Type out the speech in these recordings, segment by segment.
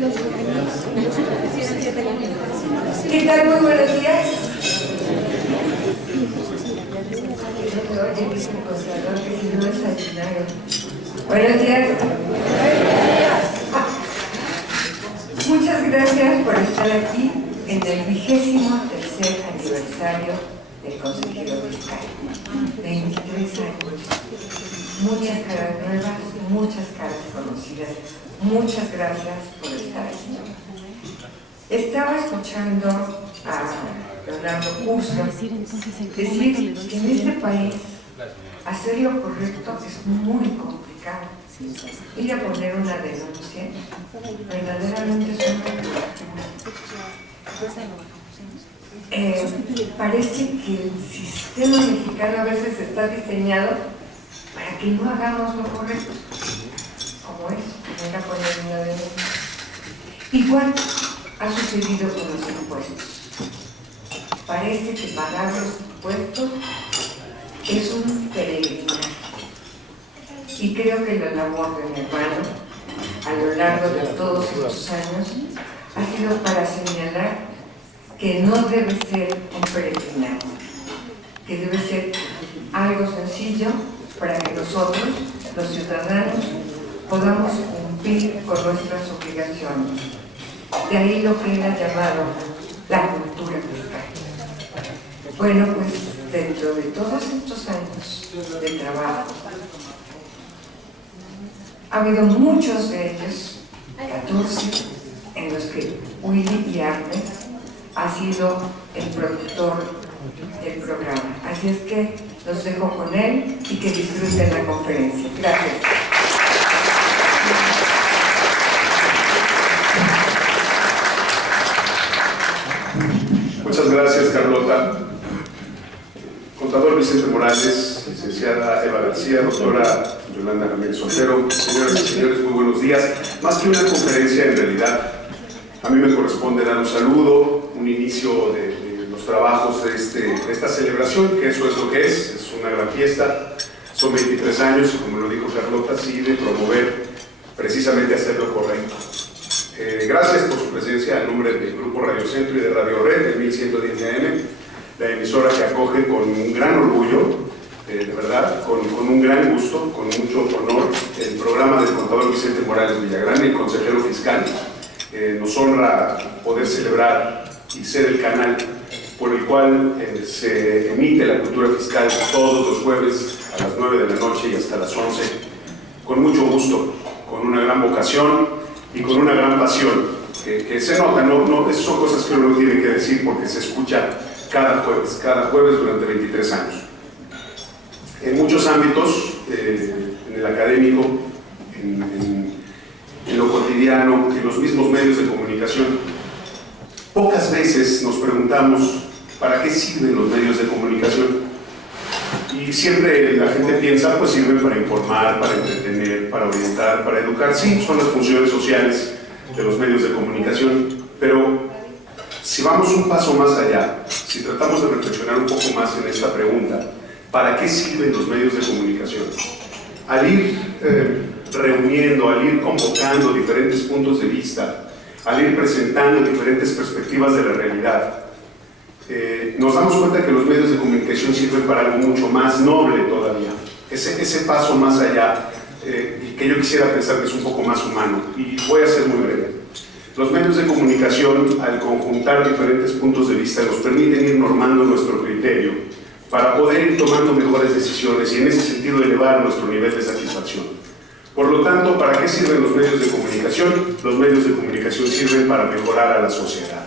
¿Qué tal? Muy buenos días. Buenos días. Muchas gracias por estar aquí en el 23º aniversario del Consejero Fiscal. 23 años. Muchas caras nuevas, muchas caras conocidas. Muchas gracias por estar aquí. Estaba escuchando a Leonardo Curso decir que en este país hacer lo correcto es muy complicado. Ir a poner una denuncia verdaderamente es una locura. Parece que el sistema mexicano a veces está diseñado para que no hagamos lo correcto, como es, ir a poner una denuncia. Igual ha sucedido con los impuestos. Parece que pagar los impuestos es un peregrinaje. Y creo que la labor de mi hermano, a lo largo de todos estos años, ha sido para señalar que no debe ser un peregrinaje, que debe ser algo sencillo para que nosotros, los ciudadanos, podamos cumplir con nuestras obligaciones. De ahí lo que él ha llamado la cultura fiscal. Bueno, pues dentro de todos estos años de trabajo, ha habido muchos de ellos, 14, en los que Willy Yarne ha sido el productor del programa. Así es que los dejo con él y que disfruten la conferencia. Gracias. Muchas gracias, Carlota. Contador Vicente Morales, licenciada Eva García, doctora Yolanda Ramírez Soltero, señoras y señores, muy buenos días. Más que una conferencia, en realidad, a mí me corresponde dar un saludo, un inicio de los trabajos de esta celebración, que eso es lo que es una gran fiesta. Son 23 años, y como lo dijo Carlota, sí, de promover precisamente hacer lo correcto. Gracias por su presencia en nombre del Grupo Radio Centro y de Radio Red, del 1110 de AM, la emisora que acoge con un gran orgullo, de verdad, con un gran gusto, con mucho honor, el programa del contador Vicente Morales Villagrán, el consejero fiscal. Nos honra poder celebrar y ser el canal por el cual se emite la cultura fiscal todos los jueves a las 9 de la noche y hasta las 11, con mucho gusto, con una gran vocación y con una gran pasión, que se nota, esas son cosas que uno no tiene que decir porque se escucha cada jueves durante 23 años. En muchos ámbitos, en el académico, en lo cotidiano, en los mismos medios de comunicación, pocas veces nos preguntamos ¿para qué sirven los medios de comunicación? Y siempre la gente piensa, pues sirven para informar, para entretener, para orientar, para educar. Sí, son las funciones sociales de los medios de comunicación, pero si vamos un paso más allá, si tratamos de reflexionar un poco más en esta pregunta, ¿para qué sirven los medios de comunicación? Al ir reuniendo, al ir convocando diferentes puntos de vista, al ir presentando diferentes perspectivas de la realidad, nos damos cuenta que los medios de comunicación sirven para algo mucho más noble todavía. Ese paso más allá, que yo quisiera pensar que es un poco más humano, y voy a ser muy breve. Los medios de comunicación, al conjuntar diferentes puntos de vista, nos permiten ir normando nuestro criterio para poder ir tomando mejores decisiones y en ese sentido elevar nuestro nivel de satisfacción. Por lo tanto, ¿para qué sirven los medios de comunicación? Los medios de comunicación sirven para mejorar a la sociedad.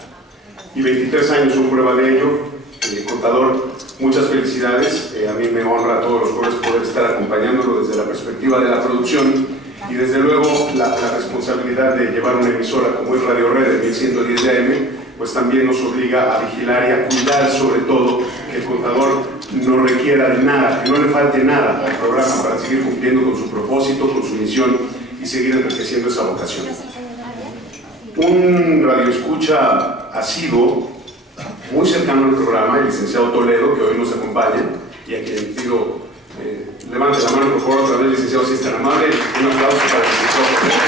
Y 23 años son prueba de ello. Contador, muchas felicidades. A mí me honra todos los jueves poder estar acompañándolo desde la perspectiva de la producción y desde luego la responsabilidad de llevar una emisora como es Radio Red de 1110 de AM, pues también nos obliga a vigilar y a cuidar sobre todo que el contador no requiera de nada, que no le falte nada al programa para seguir cumpliendo con su propósito, con su misión y seguir enriqueciendo esa vocación. Un radioescucha asiduo, muy cercano al programa, el licenciado Toledo, que hoy nos acompaña, y a quien pido levante la mano por favor otra vez, licenciado, si es tan amable. Un aplauso para el licenciado Toledo.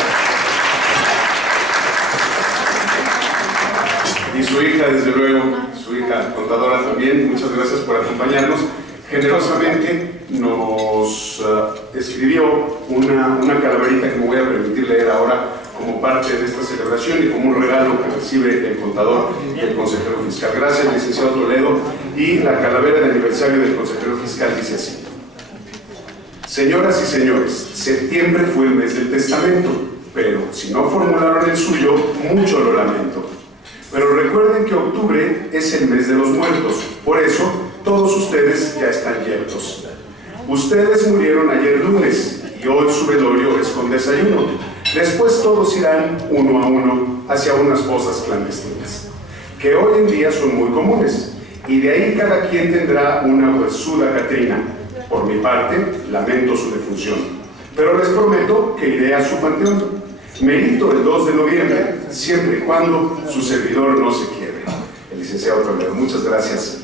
gracias por acompañarnos. Generosamente nos escribió una calaverita que me voy a permitir leer ahora como parte de esta celebración y como un regalo que recibe el contador y el consejero fiscal. Gracias, licenciado Toledo. Y la calavera de aniversario del consejero fiscal dice así: señoras y señores, septiembre fue el mes del testamento, pero si no formularon el suyo, mucho lo lamento. Pero recuerden que octubre es el mes de los muertos, por eso todos ustedes ya están yertos. Ustedes murieron ayer lunes y hoy su velorio es con desayuno. Después todos irán uno a uno hacia unas fosas clandestinas, que hoy en día son muy comunes, y de ahí cada quien tendrá una huesuda Catrina. Por mi parte, lamento su defunción, pero les prometo que iré a su panteón. Merito el 2 de noviembre, siempre y cuando su servidor no se quiebre. El licenciado Toledo, muchas gracias.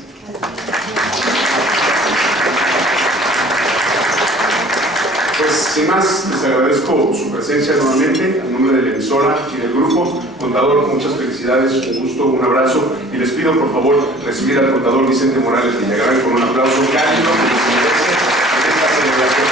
Pues sin más, les agradezco su presencia nuevamente, en nombre de la emisora y del grupo. Contador, muchas felicidades, un gusto, un abrazo, y les pido por favor recibir al contador Vicente Morales Villagrán con un aplauso cálido que les merece en esta celebración.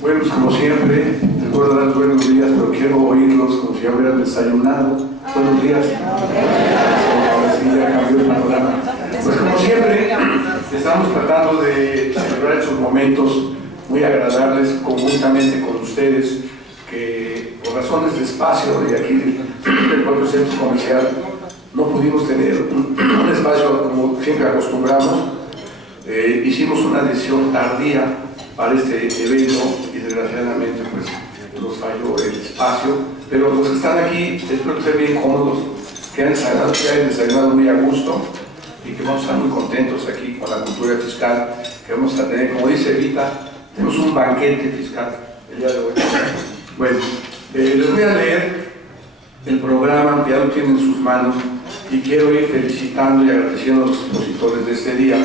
Bueno, pues como siempre, les voy a dar los buenos días, pero quiero oírlos como si ya hubieran desayunado. Buenos días. Ahora sí, ya cambió el panorama. Pues como siempre, estamos tratando de celebrar esos momentos muy agradables conjuntamente con ustedes, que por razones de espacio de aquí del propio centro comercial no pudimos tener un espacio como siempre acostumbramos. Hicimos una decisión tardía para este evento y desgraciadamente pues nos falló el espacio, pero los que están aquí espero que estén bien cómodos, que hayan desayunado muy a gusto y que vamos a estar muy contentos aquí con la cultura fiscal que vamos a tener. Como dice Evita, tenemos un banquete fiscal el día de hoy. Bueno, les voy a leer el programa, que ya lo tienen en sus manos, y quiero ir felicitando y agradeciendo a los expositores de este día,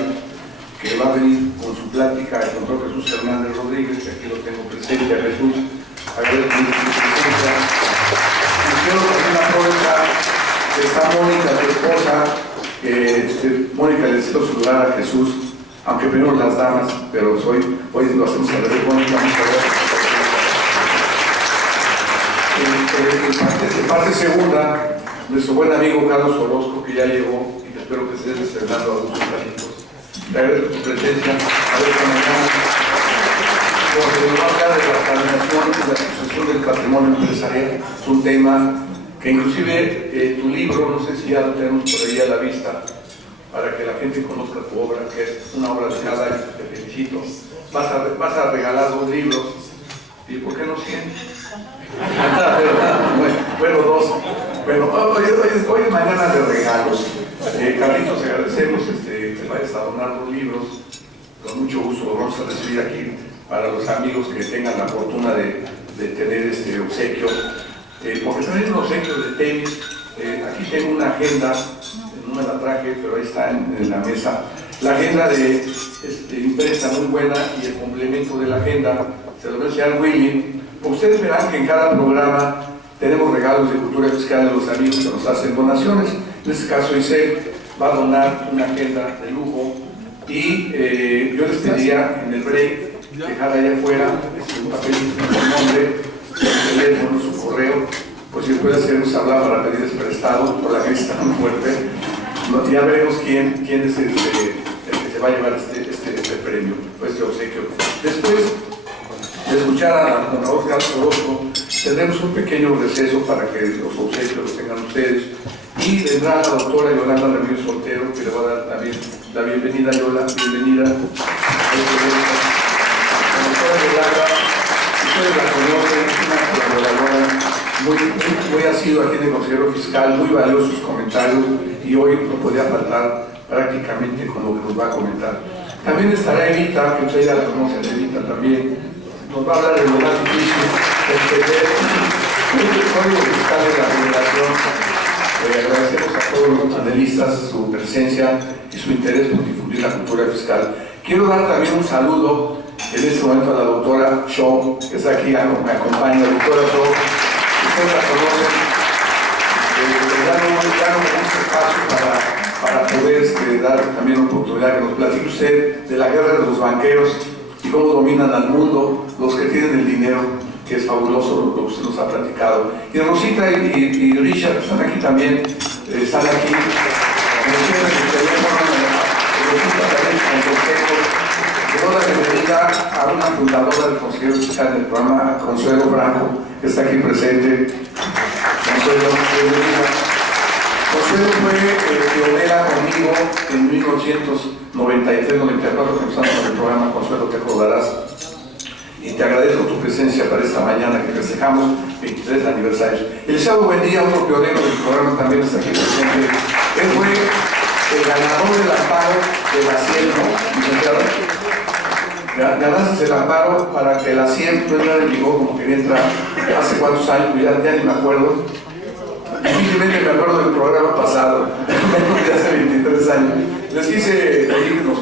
que va a venir con su plática el doctor Jesús Hernández Rodríguez, que aquí lo tengo presente. A Jesús, agradezco mucho su presencia. Y quiero también aprovechar que está Mónica, su esposa, Mónica, le deseo saludar a Jesús, aunque primero las damas, pero hoy lo hacemos a ver. Mónica, muchas gracias. En parte segunda, nuestro buen amigo Carlos Orozco, que ya llegó y que espero que esté estrenando a muchos talentos. Le agradezco tu presencia a esta mañana, porque nos va a hablar de la planeación y la sucesión del patrimonio empresarial. Es un tema que inclusive tu libro, no sé si ya lo tenemos por ahí a la vista, para que la gente conozca tu obra, que es una obra de cada año. Te felicito. Vas a regalar 2 libros, ¿y por qué no 100? Bueno, 2. Bueno, hoy es mañana de regalos. Carlitos, agradecemos que vayas a donar 2 libros. Con mucho gusto los vamos a recibir aquí para los amigos que tengan la fortuna de tener este obsequio. Porque también es un obsequio de tenis. Aquí tengo una agenda, no me la traje, pero ahí está en la mesa. La agenda impresa muy buena, y el complemento de la agenda se lo voy a enseñar Willy. Ustedes verán que en cada programa tenemos regalos de cultura fiscal de los amigos que nos hacen donaciones. En este caso, Isel va a donar una agenda de lujo, y yo les pediría en el break dejar allá afuera un papel con su nombre, su teléfono, su correo, pues si puede hacernos hablar para pedirles prestado, por la que está muy fuerte. Ya veremos quién es el que se va a llevar este premio, pues este obsequio. Después de escuchar a don Raúl Carlos Orozco, tendremos un pequeño receso para que los obsequios los tengan ustedes, y vendrá la doctora Yolanda Ramírez Soltero, que le va a dar también la bienvenida. Yola, bienvenida. La doctora Yolanda, ustedes la conocen, es una colaboradora muy asidua aquí en el Consejero Fiscal, muy valiosos sus comentarios, y hoy no podía faltar prácticamente con lo que nos va a comentar. También estará Evita, que ustedes ya la conocen, Evita también. Nos va a hablar de lo más difícil, el código fiscal de la Federación. Agradecemos a todos los panelistas su presencia y su interés por difundir la cultura fiscal. Quiero dar también un saludo en este momento a la doctora Shaw, que está aquí, me acompaña, la doctora Shaw, ustedes la conocen, ya no me gusta espacio para poder dar también oportunidad que nos platique usted de la guerra de los banqueros y cómo dominan al mundo los que tienen el dinero, que es fabuloso lo que usted nos ha platicado. Y Rosita y Richard, que están aquí también, están aquí, mencionan el teléfono, Rosita también con consejos. Le doy la bienvenida a una fundadora del Consejo Fiscal del programa, Consuelo Franco, que está aquí presente. Consuelo, bienvenida. Consuelo fue pionera conmigo en 1993-94, que empezamos con el programa Consuelo, te acordarás. Y te agradezco tu presencia para esta mañana que festejamos 23 aniversarios. Eliseo Buendía, otro pionero del programa, también está aquí presente. Él fue el ganador del amparo de la CIEL, ¿no, licenciado? Ganaste el amparo para que la CIEL, pues ya le llegó como quería entrar hace cuántos años, ya ni me acuerdo. Difícilmente me acuerdo del programa pasado, de hace 23 años. Les quise pedir que nos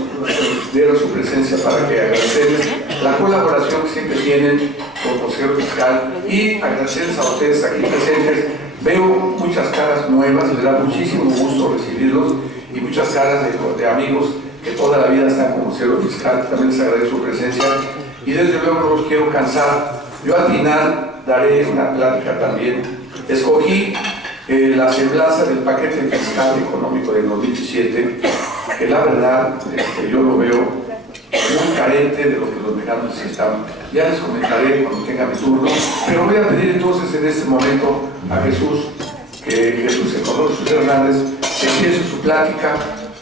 dieran su presencia para que agradecerles la colaboración que siempre tienen con el Consejero Fiscal y agradecerles a ustedes aquí presentes. Veo muchas caras nuevas, me da muchísimo gusto recibirlos y muchas caras de amigos que toda la vida están como Consejero Fiscal. También les agradezco su presencia y desde luego no los quiero cansar. Yo al final daré una plática también. Escogí la semblanza del paquete fiscal económico del 2017, que la verdad yo lo veo muy carente de lo que los mexicanos necesitan. Ya les comentaré cuando tenga mi turno, pero voy a pedir entonces en este momento a Jesús, que Jesús Hernández, que empiece su plática,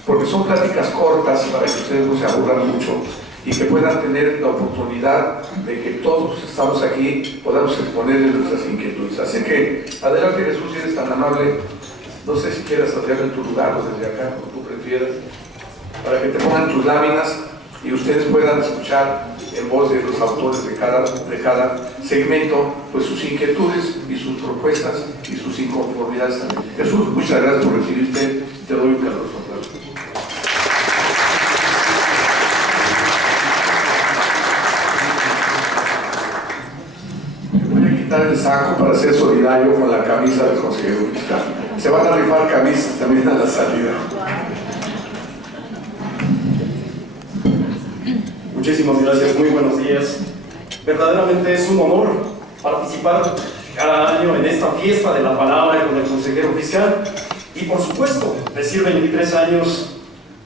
porque son pláticas cortas para que ustedes no se aburran mucho y que puedan tener la oportunidad de que todos estamos aquí podamos exponerles nuestras inquietudes. Así que, adelante Jesús, si eres tan amable, no sé si quieras hacerlo en tu lugar o desde acá, como tú prefieras, para que te pongan tus láminas y ustedes puedan escuchar en voz de los autores de cada segmento, pues sus inquietudes y sus propuestas y sus inconformidades también. Jesús, muchas gracias por recibirte, te doy un caluroso aplauso. El saco para ser solidario con la camisa del consejero fiscal. Se van a rifar camisas también a la salida. Muchísimas gracias, muy buenos días. Verdaderamente es un honor participar cada año en esta fiesta de la palabra con el consejero fiscal y por supuesto, decir 23 años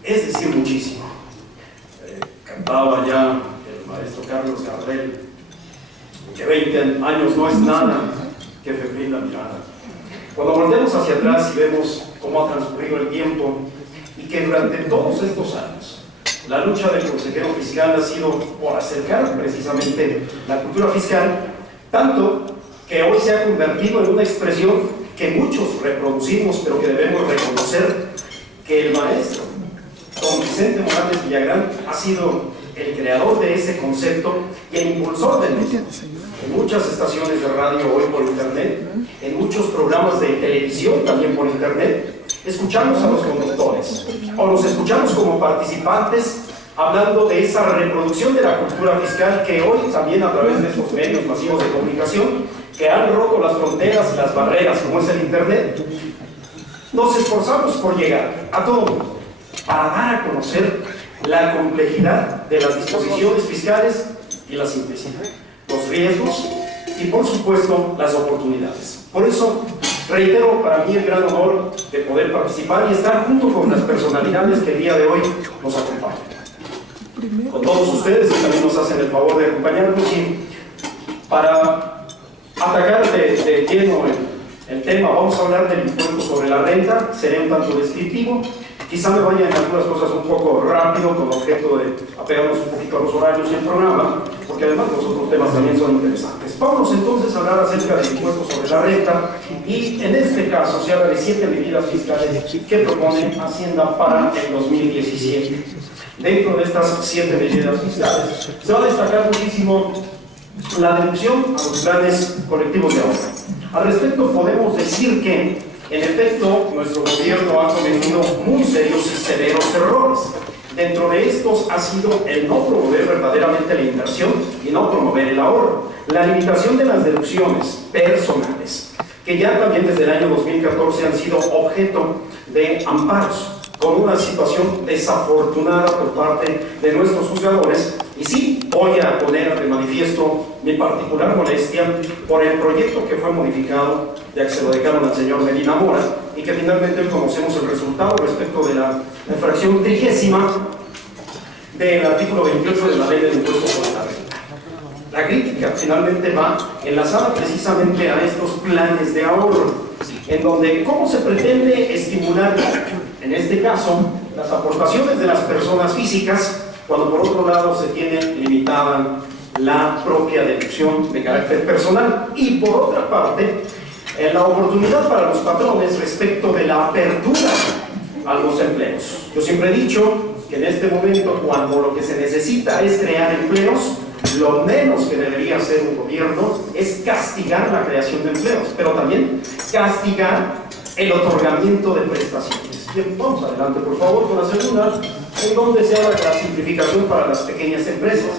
es decir muchísimo. Cantaba ya el maestro Carlos Gardel que 20 años no es nada, que febril la mirada. Cuando volvemos hacia atrás y vemos cómo ha transcurrido el tiempo y que durante todos estos años la lucha del consejero fiscal ha sido por acercar precisamente la cultura fiscal, tanto que hoy se ha convertido en una expresión que muchos reproducimos, pero que debemos reconocer que el maestro don Vicente Morales Villagrán ha sido el creador de ese concepto y el impulsor de él. En muchas estaciones de radio hoy por internet, en muchos programas de televisión también por internet, escuchamos a los conductores o los escuchamos como participantes hablando de esa reproducción de la cultura fiscal que hoy también a través de estos medios masivos de comunicación que han roto las fronteras y las barreras como es el internet, nos esforzamos por llegar a todo mundo para dar a conocer la complejidad de las disposiciones fiscales y la simplicidad, los riesgos y por supuesto las oportunidades. Por eso reitero para mí el gran honor de poder participar y estar junto con las personalidades que el día de hoy nos acompañan. Con todos ustedes que también nos hacen el favor de acompañarnos y para atacar de lleno el tema, vamos a hablar del impuesto sobre la renta, seré un tanto descriptivo. Quizá me vayan en algunas cosas un poco rápido con objeto de apegarnos un poquito a los horarios del programa, porque además los otros temas también son interesantes. Vamos entonces a hablar acerca del impuesto sobre la renta y en este caso se habla de 7 medidas fiscales que propone Hacienda para el 2017. Dentro de estas 7 medidas fiscales se va a destacar muchísimo la deducción a los planes colectivos de ahorro. Al respecto podemos decir que En efecto, nuestro gobierno ha cometido muy serios y severos errores. Dentro de estos ha sido el no promover verdaderamente la inversión y no promover el ahorro. La limitación de las deducciones personales, que ya también desde el año 2014 han sido objeto de amparos, con una situación desafortunada por parte de nuestros juzgadores. Y sí, voy a poner de manifiesto mi particular molestia por el proyecto que fue modificado, ya que se lo dejaron al señor Medina Mora, y que finalmente hoy conocemos el resultado respecto de la infracción 30ª del artículo 28 de la Ley del Impuesto sobre la Renta. La crítica finalmente va enlazada precisamente a estos planes de ahorro, en donde cómo se pretende estimular, en este caso, las aportaciones de las personas físicas, cuando por otro lado se tiene limitada la propia deducción de carácter personal, y por otra parte, la oportunidad para los patrones respecto de la apertura a los empleos. Yo siempre he dicho que en este momento, cuando lo que se necesita es crear empleos, lo menos que debería hacer un gobierno es castigar la creación de empleos, pero también castigar el otorgamiento de prestaciones. Bien, vamos adelante, por favor, con la segunda, en donde se habla de la simplificación para las pequeñas empresas.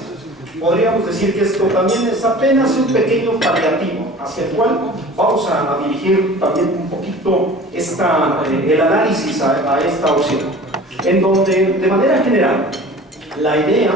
Podríamos decir que esto también es apenas un pequeño paliativo, hacia el cual vamos a dirigir también un poquito el análisis a esta opción, en donde, de manera general, la idea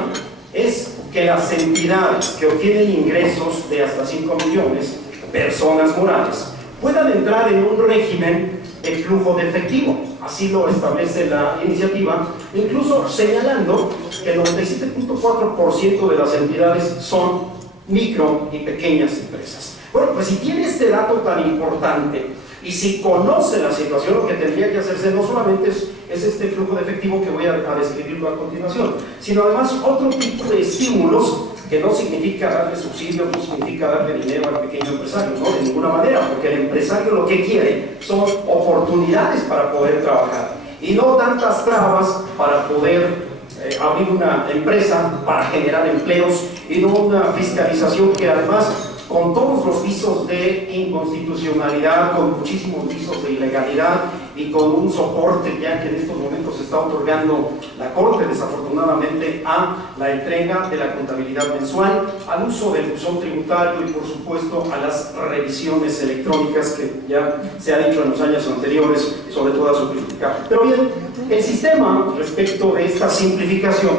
es que las entidades que obtienen ingresos de hasta 5 millones, personas morales, puedan entrar en un régimen de flujo de efectivo. Así lo establece la iniciativa, incluso señalando que el 97.4% de las entidades son micro y pequeñas empresas. Bueno, pues si tiene este dato tan importante y si conoce la situación, lo que tendría que hacerse no solamente es este flujo de efectivo que voy a describirlo a continuación, sino además otro tipo de estímulos que no significa darle subsidios, no significa darle dinero al pequeño empresario, no, de ninguna manera, porque el empresario lo que quiere son oportunidades para poder trabajar y no tantas trabas para poder abrir una empresa, para generar empleos, y no una fiscalización que además, con todos los visos de inconstitucionalidad, con muchísimos visos de ilegalidad y con un soporte ya que en estos momentos se está otorgando la Corte, desafortunadamente, a la entrega de la contabilidad mensual, al uso del buzón tributario y, por supuesto, a las revisiones electrónicas que ya se ha dicho en los años anteriores sobre toda su crítica. Pero bien, el sistema respecto de esta simplificación,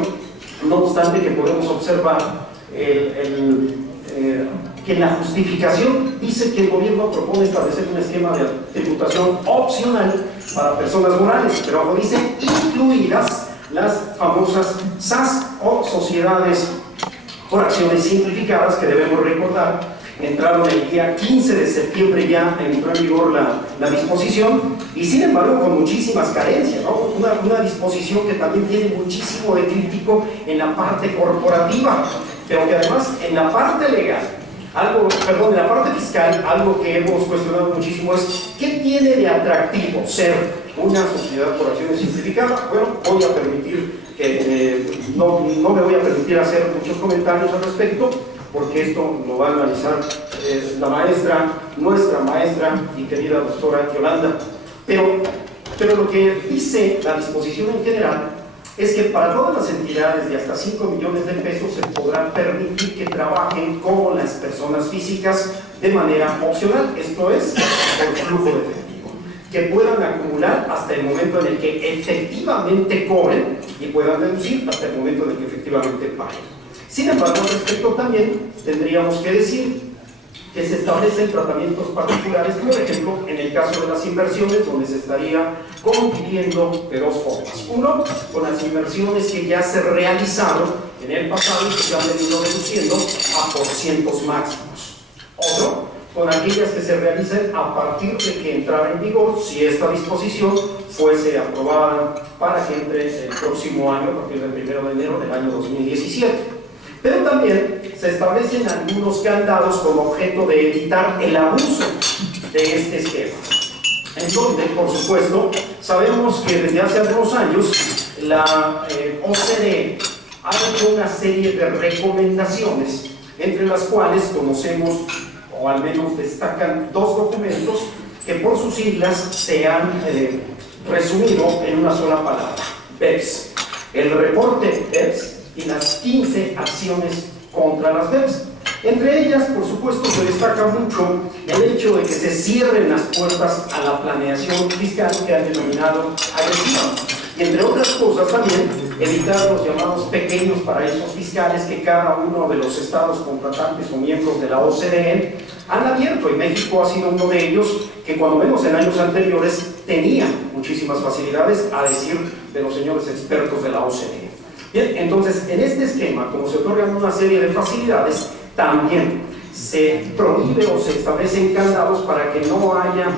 no obstante que podemos observar que en la justificación dice que el gobierno propone establecer un esquema de tributación opcional para personas morales, pero abajo dice incluidas las famosas SAS o sociedades por acciones simplificadas, que debemos recordar entraron el día 15 de septiembre, ya entró en vigor la disposición, y sin embargo con muchísimas carencias, ¿no? Una disposición que también tiene muchísimo de crítico en la parte corporativa, pero que además en la parte legal, en la parte fiscal, algo que hemos cuestionado muchísimo es ¿qué tiene de atractivo ser una sociedad por acciones simplificada? Bueno, voy a permitir que no me voy a permitir hacer muchos comentarios al respecto, porque esto lo va a analizar nuestra maestra y querida doctora Yolanda. Pero lo que dice la disposición en general es que para todas las entidades de hasta 5 millones de pesos se podrá permitir que trabajen como las personas físicas de manera opcional, esto es, por flujo de efectivo, que puedan acumular hasta el momento en el que efectivamente cobren y puedan deducir hasta el momento en el que efectivamente paguen. Sin embargo, al respecto también tendríamos que decir que se establecen tratamientos particulares, por ejemplo, en el caso de las inversiones, donde se estaría compitiendo de dos formas. Uno, con las inversiones que ya se realizaron en el pasado y que se han venido reduciendo a porcientos máximos. Otro, con aquellas que se realicen a partir de que entrara en vigor, si esta disposición fuese aprobada para que entre el próximo año, a partir del 1 de enero del año 2017. Pero también se establecen algunos candados con objeto de evitar el abuso de este esquema. En donde, por supuesto, sabemos que desde hace algunos años la OCDE ha hecho una serie de recomendaciones, entre las cuales conocemos, o al menos destacan, dos documentos que por sus siglas se han resumido en una sola palabra: BEPS. El reporte BEPS y las 15 acciones contra las BEPS. Entre ellas, por supuesto, se destaca mucho el hecho de que se cierren las puertas a la planeación fiscal, que han denominado agresiva. Y entre otras cosas también, evitar los llamados pequeños paraísos fiscales que cada uno de los estados contratantes o miembros de la OCDE han abierto, y México ha sido uno de ellos que, cuando menos en años anteriores, tenía muchísimas facilidades, a decir de los señores expertos de la OCDE. Bien, entonces, en este esquema, como se otorgan una serie de facilidades, también se prohíbe o se establecen candados para que no haya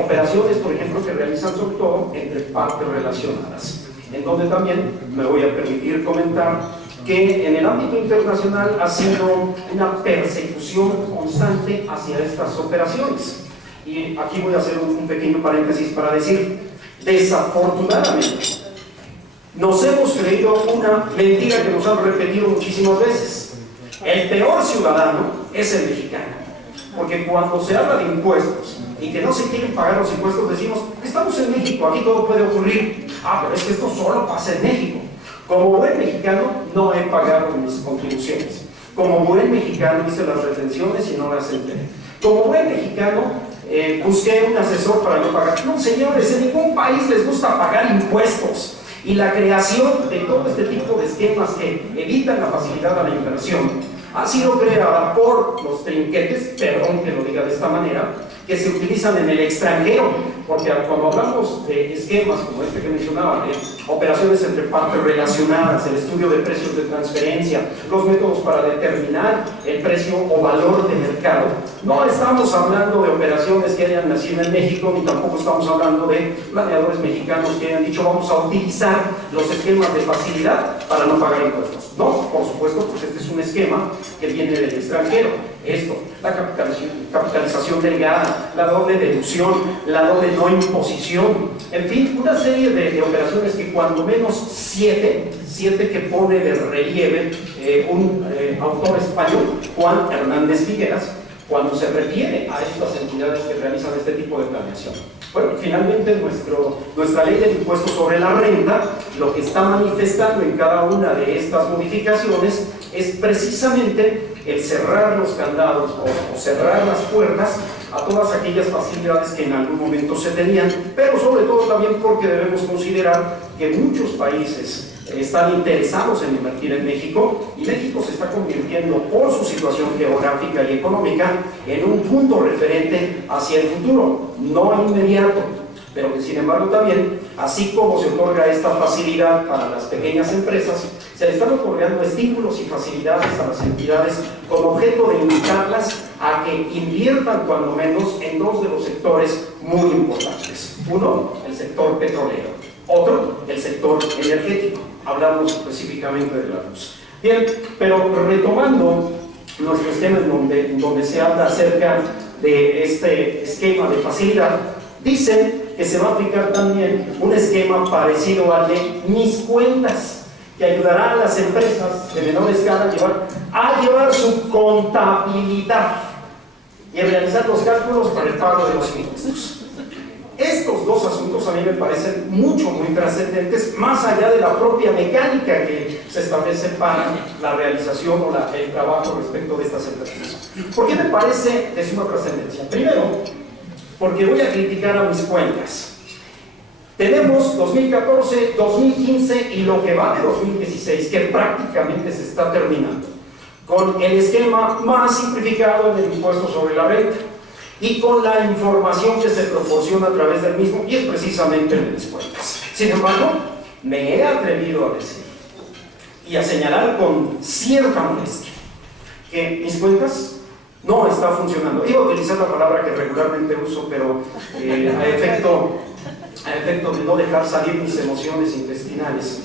operaciones, por ejemplo, que realizan sobre todo entre partes relacionadas, en donde también me voy a permitir comentar que en el ámbito internacional ha sido una persecución constante hacia estas operaciones. Y aquí voy a hacer un pequeño paréntesis para decir, desafortunadamente, nos hemos creído una mentira que nos han repetido muchísimas veces. El peor ciudadano es el mexicano, porque cuando se habla de impuestos y que no se quieren pagar los impuestos, decimos: estamos en México, aquí todo puede ocurrir. Pero es que esto solo pasa en México. Como buen mexicano, no he pagado mis contribuciones. Como buen mexicano, hice las retenciones y no las enteré. Como buen mexicano, busqué un asesor para no pagar. No, señores, en ningún país les gusta pagar impuestos. Y la creación de todo este tipo de esquemas que evitan la facilidad a la inversión ha sido creada por los trinquetes, perdón que lo diga de esta manera, que se utilizan en el extranjero, porque cuando hablamos de esquemas como este que mencionaba, de operaciones entre partes relacionadas, el estudio de precios de transferencia, los métodos para determinar el precio o valor de mercado, no estamos hablando de operaciones que hayan nacido en México, ni tampoco estamos hablando de planeadores mexicanos que hayan dicho: vamos a utilizar los esquemas de facilidad para no pagar impuestos. No, por supuesto, porque este es un esquema que viene del extranjero. Esto, la capitalización delgada, la doble deducción, la doble no imposición, en fin, una serie de operaciones que cuando menos siete que pone de relieve un autor español, Juan Hernández Figueras, cuando se refiere a estas entidades que realizan este tipo de planeación. Bueno, finalmente nuestra ley del impuesto sobre la renta lo que está manifestando en cada una de estas modificaciones es precisamente el cerrar los candados o cerrar las puertas a todas aquellas facilidades que en algún momento se tenían, pero sobre todo también porque debemos considerar que muchos países están interesados en invertir en México, y México se está convirtiendo, por su situación geográfica y económica, en un punto referente hacia el futuro, no inmediato, pero que sin embargo también, así como se otorga esta facilidad para las pequeñas empresas, se le están otorgando estímulos y facilidades a las entidades con objeto de invitarlas a que inviertan cuando menos en dos de los sectores muy importantes. Uno, el sector petrolero; otro, el sector energético. Hablamos específicamente de la luz. Bien, pero retomando nuestro esquema donde se habla acerca de este esquema de facilidad, dicen que se va a aplicar también un esquema parecido al de Mis Cuentas, que ayudará a las empresas de menor escala a llevar su contabilidad y a realizar los cálculos para el pago de los impuestos. Estos dos asuntos a mí me parecen muy trascendentes, más allá de la propia mecánica que se establece para la realización o el trabajo respecto de estas empresas. ¿Por qué me parece de suma trascendencia? Primero, porque voy a criticar a Mis Cuentas. Tenemos 2014, 2015 y lo que va de 2016, que prácticamente se está terminando, con el esquema más simplificado del impuesto sobre la renta y con la información que se proporciona a través del mismo, y es precisamente el de Mis Cuentas. Sin embargo, me he atrevido a decir y a señalar con cierta molestia que Mis Cuentas no está funcionando. Iba a utilizar la palabra que regularmente uso, pero a efecto de no dejar salir mis emociones intestinales,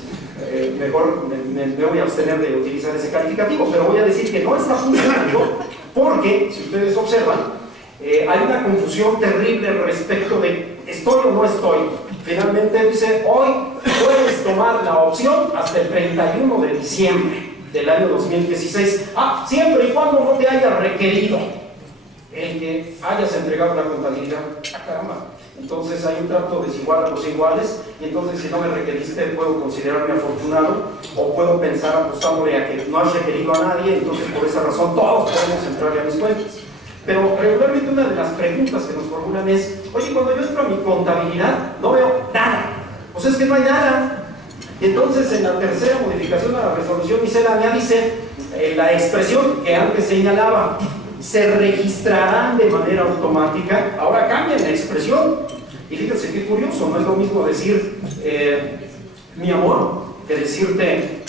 mejor me voy a abstener de utilizar ese calificativo, pero voy a decir que no está funcionando porque, si ustedes observan, hay una confusión terrible respecto de ¿estoy o no estoy? Finalmente dice: hoy puedes tomar la opción hasta el 31 de diciembre del año 2016, siempre y cuando no te haya requerido. el que hayas entregado la contabilidad. ¡Ah, caramba! Entonces hay un trato desigual a los iguales, y entonces si no me requeriste puedo considerarme afortunado, o puedo pensar apostándole a que no has requerido a nadie, entonces por esa razón todos podemos entrarle a mis cuentas. Pero regularmente una de las preguntas que nos formulan es: oye, cuando yo entro a mi contabilidad no veo nada, pues es que no hay nada. Y entonces en la tercera modificación a la resolución miscelánea dice la expresión que antes señalaba se registrarán de manera automática, ahora cambian la expresión. Y fíjense qué curioso, no es lo mismo decir mi amor que decirte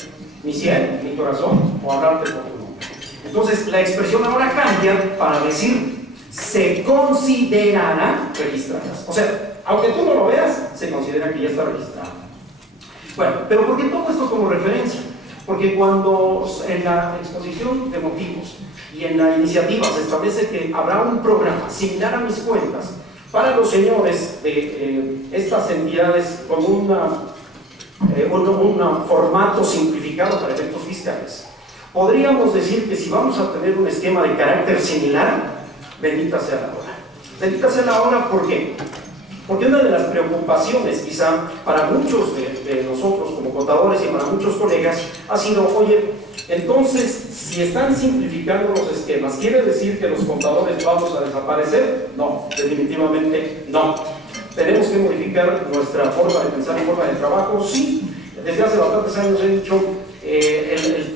mi cielo, mi corazón, o hablarte por tu nombre. Entonces la expresión ahora cambia para decir se considerarán registradas. O sea, aunque tú no lo veas, se considera que ya está registrado. Bueno, pero ¿por qué tomo esto como referencia? Porque cuando en la exposición de motivos y en la iniciativa se establece que habrá un programa similar a mis cuentas para los señores de estas entidades con un formato simplificado para efectos fiscales, podríamos decir que si vamos a tener un esquema de carácter similar, bendita sea la hora. Bendita sea la hora, ¿por qué? Porque una de las preocupaciones quizá para muchos de nosotros como contadores y para muchos colegas ha sido: oye, entonces si están simplificando los esquemas, ¿quiere decir que los contadores vamos a desaparecer? No, definitivamente no. ¿Tenemos que modificar nuestra forma de pensar y forma de trabajo? Sí. Desde hace bastantes años he dicho,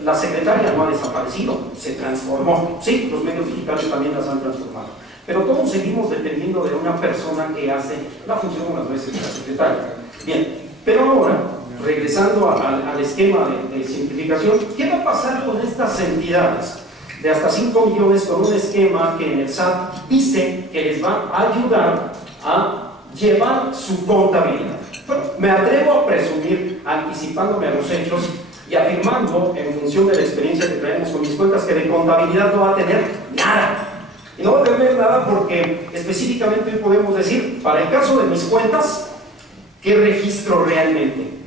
la secretaria no ha desaparecido, se transformó. Sí, los medios digitales también las han transformado. Pero todos seguimos dependiendo de una persona que hace la función unas veces de la secretaria. Bien, pero ahora, regresando al esquema de simplificación, ¿qué va a pasar con estas entidades de hasta 5 millones con un esquema que en el SAT dice que les va a ayudar a llevar su contabilidad? Bueno, me atrevo a presumir, anticipándome a los hechos y afirmando, en función de la experiencia que traemos con mis cuentas, que de contabilidad no va a tener nada. Y no va a tener nada porque específicamente hoy podemos decir, para el caso de mis cuentas, ¿qué registro realmente?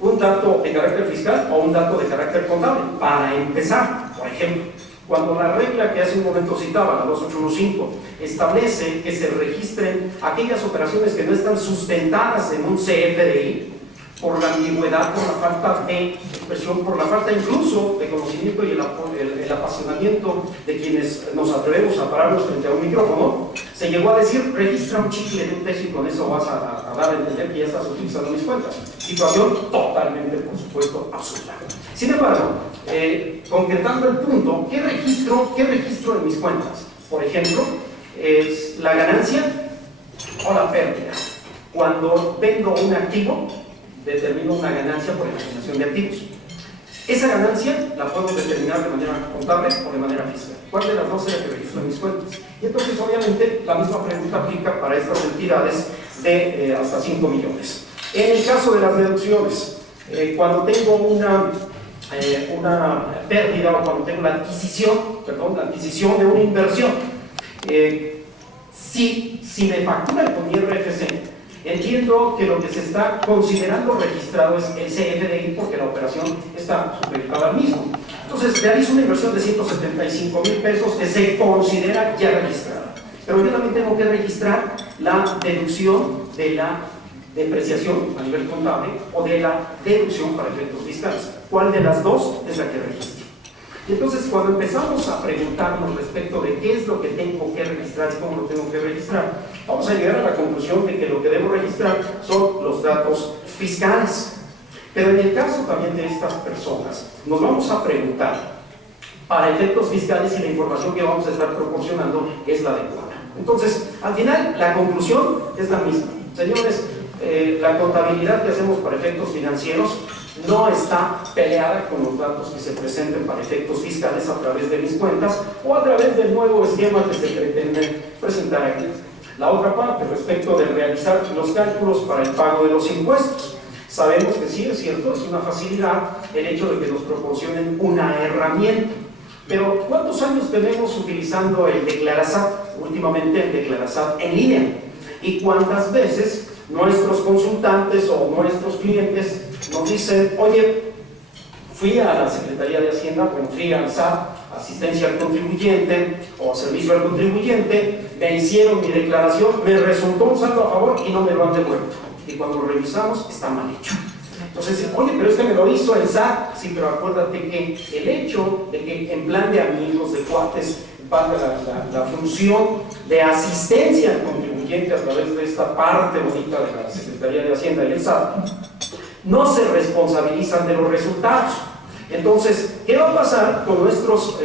¿Un dato de carácter fiscal o un dato de carácter contable? Para empezar, por ejemplo, cuando la regla que hace un momento citaba, la 2815, establece que se registren aquellas operaciones que no están sustentadas en un CFDI, por la ambigüedad, por la falta de expresión, por la falta incluso de conocimiento y el apasionamiento de quienes nos atrevemos a pararnos frente a un micrófono, se llegó a decir: registra un chicle de un peso y con eso vas a dar a entender que ya estás utilizando mis cuentas. Situación totalmente, por supuesto, absurda. Sin embargo, concretando el punto, ¿qué registro en mis cuentas? Por ejemplo, es la ganancia o la pérdida. Cuando vendo un activo, determino una ganancia por enajenación de activos. Esa ganancia la puedo determinar de manera contable o de manera fiscal. ¿Cuál de las dos es la que registro en mis cuentas? Y entonces, obviamente, la misma pregunta aplica para estas entidades de hasta 5 millones. En el caso de las deducciones, cuando tengo una pérdida o cuando tengo la adquisición de una inversión, si me facturan con mi RFC, entiendo que lo que se está considerando registrado es el CFDI porque la operación está supeditada al mismo. Entonces, realizo una inversión de 175,000 pesos que se considera ya registrada. Pero yo también tengo que registrar la deducción de la depreciación a nivel contable o de la deducción para efectos fiscales. ¿Cuál de las dos es la que registro? Y entonces, cuando empezamos a preguntarnos respecto de qué es lo que tengo que registrar y cómo lo tengo que registrar, vamos a llegar a la conclusión de que lo que debo registrar son los datos fiscales. Pero en el caso también de estas personas, nos vamos a preguntar para efectos fiscales si la información que vamos a estar proporcionando es la adecuada. Entonces, al final, la conclusión es la misma. Señores, la contabilidad que hacemos para efectos financieros no está peleada con los datos que se presenten para efectos fiscales a través de mis cuentas o a través del nuevo esquema que se pretende presentar aquí. La otra parte, respecto de realizar los cálculos para el pago de los impuestos. Sabemos que sí, es cierto, es una facilidad el hecho de que nos proporcionen una herramienta. Pero ¿cuántos años tenemos utilizando el Declarasat? Últimamente el Declarasat en línea. ¿Y cuántas veces nuestros consultantes o nuestros clientes nos dicen: oye, fui a la Secretaría de Hacienda, bueno, fui al SAT, asistencia al contribuyente o servicio al contribuyente, me hicieron mi declaración, me resultó un saldo a favor y no me lo han devuelto. Y cuando lo revisamos, está mal hecho. Entonces, oye, pero es que me lo hizo el SAT. Sí, pero acuérdate que el hecho de que en plan de amigos, de cuates, valga la función de asistencia al contribuyente a través de esta parte bonita de la Secretaría de Hacienda y el SAT, no se responsabilizan de los resultados. Entonces, ¿qué va a pasar con nuestros